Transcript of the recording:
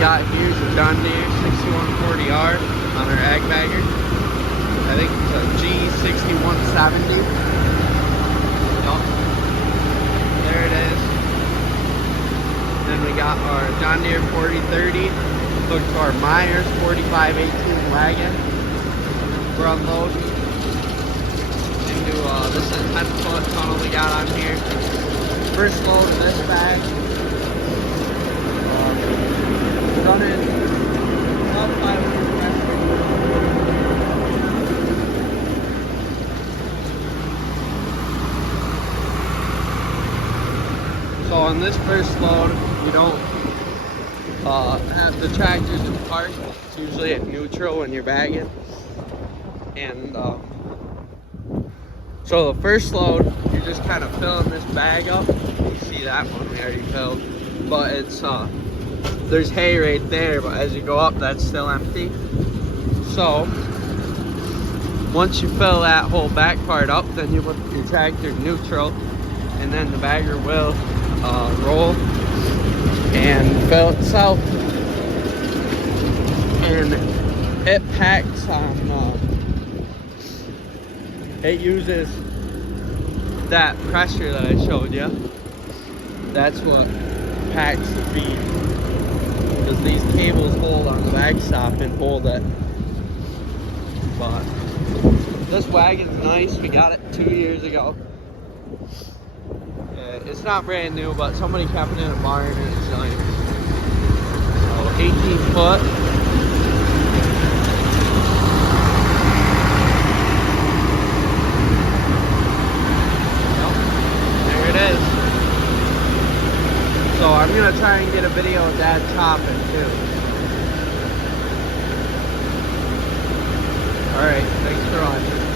got here is a John Deere 6140R on our ag bagger. I think it's a G6170. Yup. There it is. Then we got our John Deere 4030. Look to our Myers 4518 wagon. We're unloading into this is a 10-foot tunnel we got on here. First load of this bag. Running about 500 pressure. So on this first load, you don't have the tractors in park. It's usually at neutral when you're bagging. And so the first load, you're just kind of filling this bag up. You see that one we already filled, but it's there's hay right there, but as you go up, that's still empty. So once you fill that whole back part up, then you put your tractor neutral, and then the bagger will roll and fill itself, and it packs on it uses that pressure that I showed you. That's what packs the feed, because these cables hold on the backstop and hold it. But this wagon's nice. We got it 2 years ago. It's not brand new, but somebody kept it in a barn and it's nice. So 18 foot. Yep, there it is. So I'm gonna try and get a video of Dad chopping too. Alright, thanks for watching.